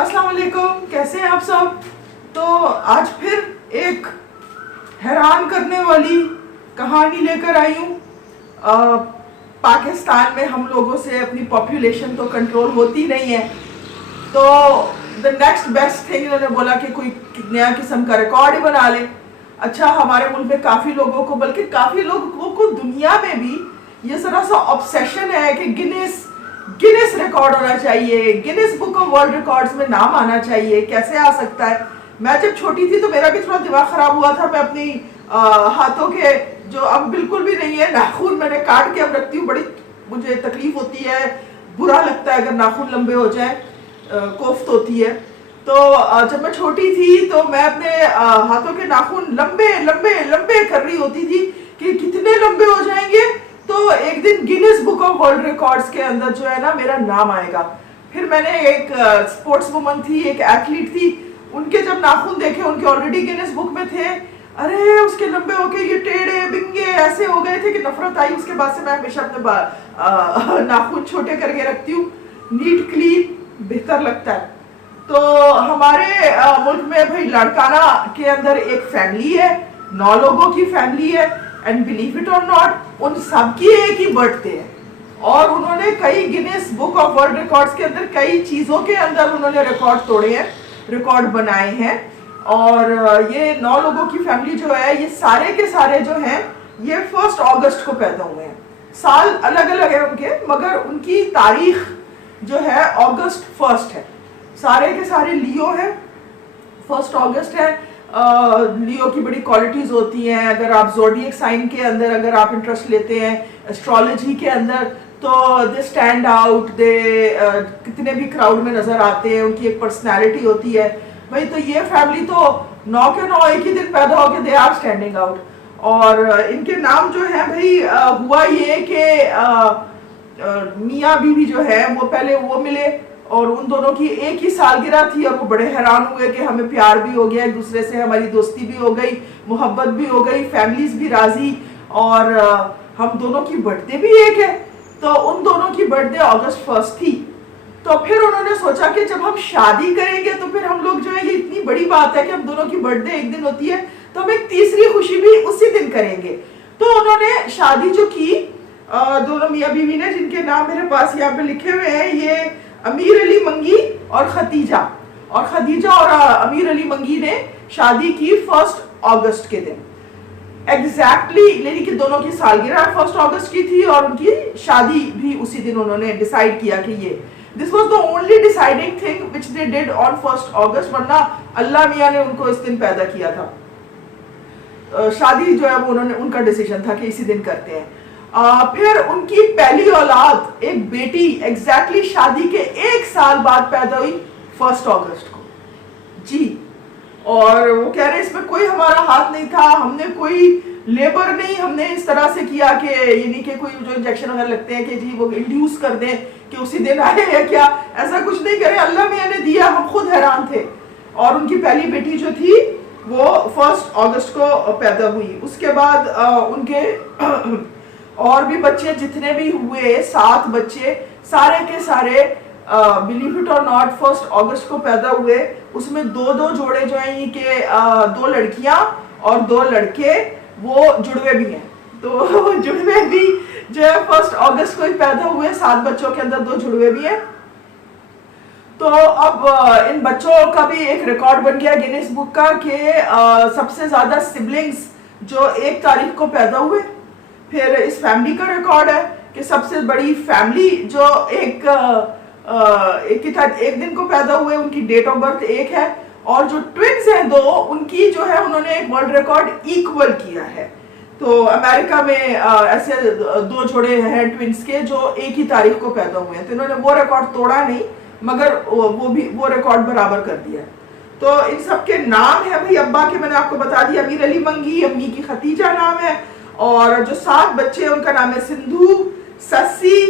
अस्सलाम वालेकुम, कैसे हैं आप सब। तो आज फिर एक हैरान करने वाली कहानी लेकर आई हूँ। पाकिस्तान में हम लोगों से अपनी पॉपुलेशन तो कंट्रोल होती नहीं है, तो द नेक्स्ट बेस्ट थिंग इन्होंने बोला कि कोई नया किस्म का रिकॉर्ड ही बना ले। अच्छा, हमारे मुल्क में काफ़ी लोगों को, बल्कि काफ़ी लोगों को दुनिया में भी ये ज़रा सा ऑब्सेशन है कि गिनेस रिकॉर्ड होना चाहिए, Guinness book of world records में नाम आना चाहिए। कैसे आ सकता है। मैं जब छोटी थी तो मेरा भी थोड़ा दिमाग खराब हुआ था। मैं अपनी हाथों के, जो अब बिल्कुल भी नहीं है, नाखून मैंने काट के अब रखती हूँ। बड़ी मुझे तकलीफ होती है, बुरा लगता है अगर नाखून लंबे हो जाए, कोफ्त होती है। तो जब मैं छोटी थी तो मैं अपने हाथों के नाखून लंबे लंबे लंबे कर रही होती थी कि कितने लंबे हो जाएंगे तो एक दिन Guinness book of world records के अंदर जो है ना मेरा नाम आएगा। फिर मैंने एक स्पोर्ट्स वुमन थी, एक एथलीट थी, उनके जब नाखून देखे, उनके ऑलरेडी गिनेस बुक में थे। अरे उसके लंबे होके ये टेढ़े बिंगे ऐसे हो गए थे कि नफरत आई। उसके बाद से मैं हमेशा अपने नाखून छोटे करके रखती हूँ, नीट क्लीन बेहतर लगता है। तो हमारे मुल्क में भाई लाड़काना के अंदर एक फैमिली है, 9 लोगों की फैमिली है, एंड बिलीव इट और नॉट उन सबकी एक ही बर्थडे है। और उन्होंने कई Guinness book of world records के अंदर कई चीज़ों के अंदर उन्होंने रिकॉर्ड तोड़े हैं, रिकॉर्ड बनाए हैं। और ये 9 लोगों की फैमिली जो है, ये सारे के सारे जो हैं ये 1 अगस्त को पैदा हुए हैं। साल अलग अलग है उनके, मगर उनकी तारीख जो है अगस्त 1 है। सारे के सारे लियो है, 1 अगस्त है। लियो की बड़ी क्वालिटीज़ होती हैं। अगर आप ज़ोडिएक साइन के अंदर अगर आप इंटरेस्ट लेते हैं, एस्ट्रोलॉजी के अंदर, तो दे स्टैंड आउट, दे कितने भी क्राउड में नज़र आते हैं, उनकी एक पर्सनैलिटी होती है। भाई तो ये फैमिली तो 9 के 9 एक ही दिन पैदा होके दे आर स्टैंडिंग आउट। और इनके नाम जो है भाई, हुआ ये कि मियाँ बीवी जो है वो पहले वो मिले और उन दोनों की एक ही सालगिरह थी, और वो बड़े हैरान हुए कि हमें प्यार भी हो गया एक दूसरे से, हमारी दोस्ती भी हो गई, मोहब्बत भी हो गई, फैमिलीज भी राजी, और हम दोनों की बर्थडे भी एक है। तो उन दोनों की बर्थडे अगस्त 1 थी। तो फिर उन्होंने सोचा कि जब हम शादी करेंगे तो फिर हम लोग जो है, ये इतनी बड़ी बात है कि हम दोनों की बर्थडे एक दिन होती है, तो हम एक तीसरी खुशी भी उसी दिन करेंगे। तो उन्होंने शादी जो की, दोनों मियाँ बीवी ने, जिनके नाम मेरे पास यहाँ पे लिखे हुए हैं, ये अमीर अली मंगी और खदीजा और अमीर अली मंगी ने शादी की 1 अगस्त के दिन एग्जैक्टली, यानी कि दोनों की सालगिरह 1 अगस्त की थी और उनकी शादी भी उसी दिन उन्होंने डिसाइड किया कि ये this was the only deciding thing which they did on 1 अगस्त, वरना अल्लाह मियाँ ने उनको इस दिन पैदा किया था। शादी जो है वो उन्होंने, उनका डिसीजन था कि इसी दिन करते हैं। फिर उनकी पहली औलाद एक बेटी एग्जैक्टली शादी के 1 साल बाद पैदा हुई 1 अगस्त को जी। और वो कह रहे इसमें कोई हमारा हाथ नहीं था, हमने कोई लेबर नहीं हमने इस तरह से किया कि यानी कि कोई जो इंजेक्शन वगैरह लगते हैं कि जी वो इंड्यूस कर दें कि उसी दिन आए या क्या, ऐसा कुछ नहीं करे, अल्लाह मियाँ ने दिया, हम खुद हैरान थे। और उनकी पहली बेटी जो थी वो 1 अगस्त को पैदा हुई। उसके बाद उनके और भी बच्चे जितने भी हुए, 7 बच्चे, सारे के सारे बिलीव इट और नॉट 1 अगस्त को पैदा हुए। उसमें 2 जोड़े जो हैं कि 2 लड़कियां और 2 लड़के, वो जुड़वे भी हैं। तो जुड़वे भी जो है 1 अगस्त को ही पैदा हुए। 7 बच्चों के अंदर 2 जुड़वे भी हैं। तो अब इन बच्चों का भी एक रिकॉर्ड बन गया गिनीज बुक का कि सबसे ज्यादा सिबलिंग्स जो 1 तारीख को पैदा हुए। फिर इस फैमिली का रिकॉर्ड है कि सबसे बड़ी फैमिली जो एक दिन को पैदा हुए, उनकी डेट ऑफ बर्थ 1 है। और जो ट्विन्स हैं 2, उनकी जो है उन्होंने एक वर्ल्ड रिकॉर्ड इक्वल किया है। तो अमेरिका में ऐसे 2 जोड़े हैं ट्विन्स के जो एक ही तारीख को पैदा हुए हैं। तो इन्होंने वो रिकॉर्ड तोड़ा नहीं, मगर वो रिकॉर्ड बराबर कर दिया। तो इन सब के नाम है भाई, अब्बा के मैंने आपको बता दिया, अमीर अली मंगी, अम्मी की खतीजा नाम है। और जो 7 बच्चे हैं उनका नाम है सिंधु, ससी,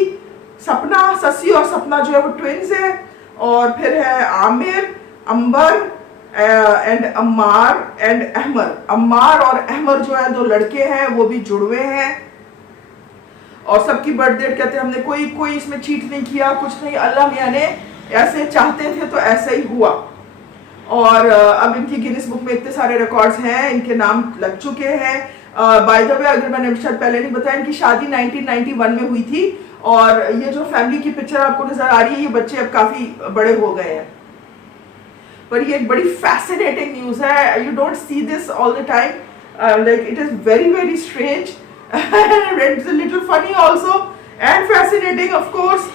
सपना। ससी और सपना जो है वो ट्विन्स हैं। और फिर है आमिर, अंबर एंड अम्मार एंड अहमर। अम्मार और अहमर जो है 2 लड़के हैं, वो भी जुड़वे हैं। और सबकी बर्थ डेट कहते हैं, हमने कोई इसमें चीट नहीं किया, कुछ नहीं, अल्लाह मियाँ ने ऐसे चाहते थे तो ऐसे ही हुआ। और अब इनकी गिनीज बुक में इतने सारे रिकॉर्ड्स हैं, इनके नाम लग चुके हैं। बाय द वे, अगर मैंने शायद पहले नहीं बताया, इनकी शादी 1991 में हुई थी। और ये जो फैमिली की पिक्चर आपको नजर आ रही है, ये बच्चे अब काफी बड़े हो गए हैं। पर ये एक बड़ी फैसिनेटिंग न्यूज है, you don't see this all the time, like it is very very strange and it's a little funny also and fascinating of course.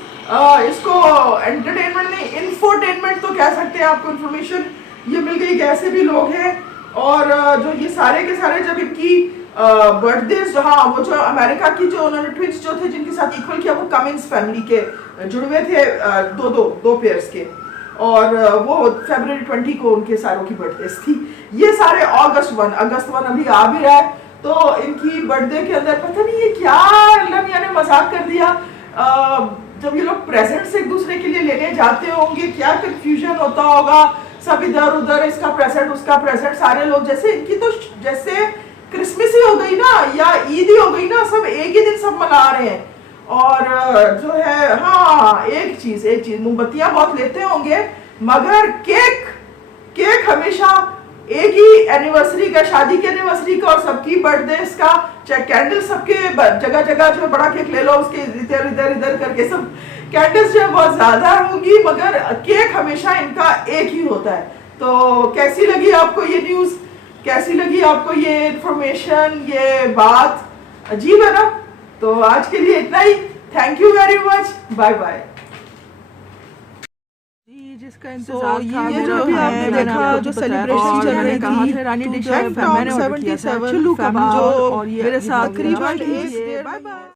इसको एंटरटेनमेंट नहीं, इंफोटेनमेंट तो कह सकते हैं, आपको इन्फॉर्मेशन ये मिल गई कि ऐसे भी लोग हैं। और जो ये सारे के सारे जब इनकी बर्थडे, हाँ वो जो अमेरिका की जो उन्होंने ट्विंस जो थे जिनके साथ इक्वल किया, वो कमिंस फैमिली के जुड़वे थे, दो पेयर्स के। और वो फरवरी 20 को उनके सारों की बर्थडे थी। ये सारे अगस्त 1 अभी आ भी रहा है, तो इनकी बर्थडे के अंदर पता नहीं ये क्या अल्लाह मियां ने मजाक कर दिया। जब ये लोग प्रेजेंट्स एक दूसरे के लिए लेने जाते होंगे, क्या कंफ्यूजन होता होगा, सब इधर उधर, इसका प्रेजेंट उसका प्रेजेंट, सारे लोग जैसे इनकी तो जैसे क्रिसमस ही हो गई ना या ईद ही हो गई ना, सब एक ही दिन सब मना रहे हैं। और जो है, हाँ एक चीज, मोमबत्तियां बहुत लेते होंगे, मगर केक हमेशा एक ही एनिवर्सरी का, शादी की एनिवर्सरी का और सबकी बर्थडे का, चाहे कैंडल सबके जगह जगह जो बड़ा केक ले लो, उसके इधर इधर इधर करके सब कैंडल्स जो है बहुत ज्यादा होंगी, मगर केक हमेशा इनका एक ही होता है। तो कैसी लगी आपको ये न्यूज, कैसी लगी आपको ये इंफॉर्मेशन, ये बात अजीब है ना? तो आज के लिए इतना ही, thank you very much, bye bye. जिसका इंतजार था, ये जो भी आपने देखा, जो सेलिब्रेशन चल रही थी, रानी डिश 77 जो मेरे साथ करीबन, बाय बाय।